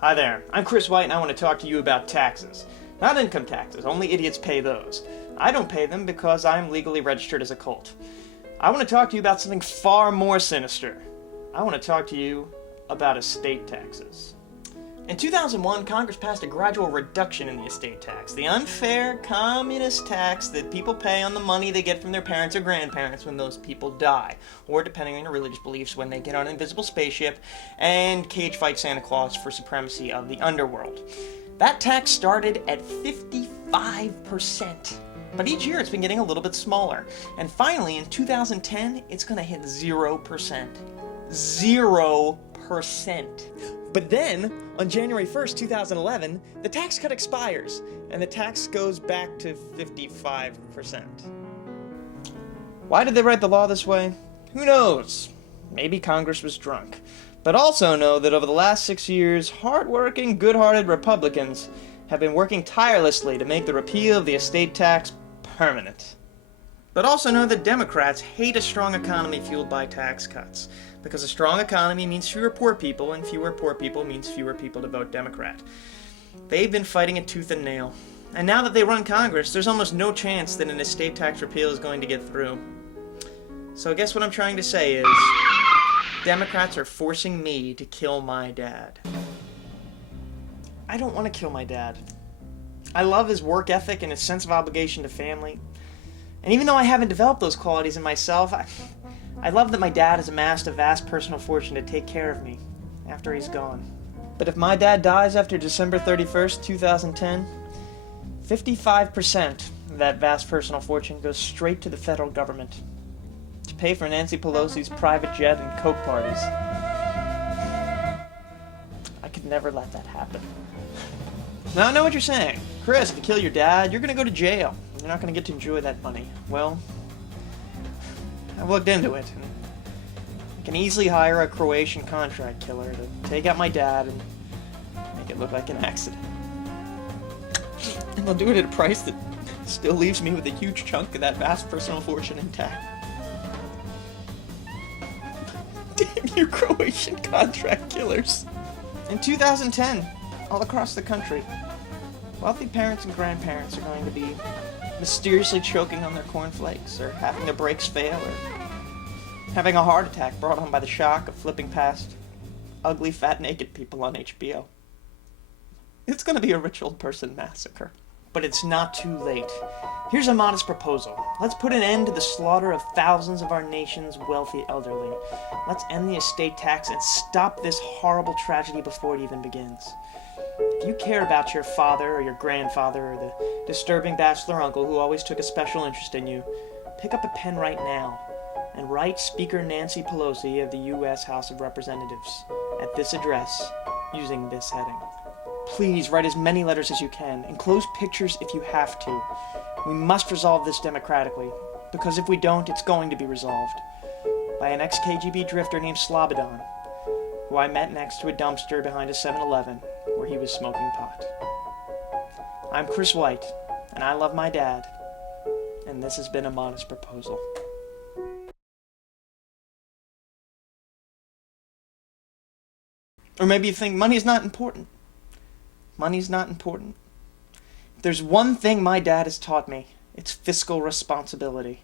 Hi there, I'm Chris White and I want to talk to you about taxes. Not income taxes, only idiots pay those. I don't pay them because I'm legally registered as a cult. I want to talk to you about something far more sinister. I want to talk to you about estate taxes. In 2001, Congress passed a gradual reduction in the estate tax, the unfair communist tax that people pay on the money they get from their parents or grandparents when those people die, or depending on your religious beliefs, when they get on an invisible spaceship and cage fight Santa Claus for supremacy of the underworld. That tax started at 55%, but each year it's been getting a little bit smaller, and finally in 2010 it's going to hit 0%. 0%. But then, on January 1st, 2011, the tax cut expires, and the tax goes back to 55%. Why did they write the law this way? Who knows? Maybe Congress was drunk. But also know that over the last 6 years, hard-working, good-hearted Republicans have been working tirelessly to make the repeal of the estate tax permanent. But also know that Democrats hate a strong economy fueled by tax cuts, because a strong economy means fewer poor people, and fewer poor people means fewer people to vote Democrat. They've been fighting it tooth and nail. And now that they run Congress, there's almost no chance that an estate tax repeal is going to get through. So I guess what I'm trying to say is, Democrats are forcing me to kill my dad. I don't want to kill my dad. I love his work ethic and his sense of obligation to family. And even though I haven't developed those qualities in myself, I love that my dad has amassed a vast personal fortune to take care of me after he's gone. But if my dad dies after December 31st, 2010, 55% of that vast personal fortune goes straight to the federal government to pay for Nancy Pelosi's private jet and coke parties. I could never let that happen. Now I know what you're saying. Chris, to kill your dad, you're going to go to jail. You're not going to get to enjoy that money. Well, I've looked into it, and I can easily hire a Croatian contract killer to take out my dad and make it look like an accident. And they'll do it at a price that still leaves me with a huge chunk of that vast personal fortune intact. Damn you Croatian contract killers. In 2010, all across the country, wealthy parents and grandparents are going to be mysteriously choking on their cornflakes, or having their brakes fail, or having a heart attack brought on by the shock of flipping past ugly, fat, naked people on HBO. It's going to be a rich old person massacre. But it's not too late. Here's a modest proposal. Let's put an end to the slaughter of thousands of our nation's wealthy elderly. Let's end the estate tax and stop this horrible tragedy before it even begins. If you care about your father or your grandfather or the disturbing bachelor uncle who always took a special interest in you, pick up a pen right now and write Speaker Nancy Pelosi of the U.S. House of Representatives at this address using this heading. Please write as many letters as you can. Enclose pictures if you have to. We must resolve this democratically, because if we don't, it's going to be resolved by an ex-KGB drifter named Slobodan, who I met next to a dumpster behind a 7-Eleven where he was smoking pot. I'm Chris White, and I love my dad, and this has been a modest proposal. Or maybe you think money's not important. Money's not important. If there's one thing my dad has taught me, it's fiscal responsibility.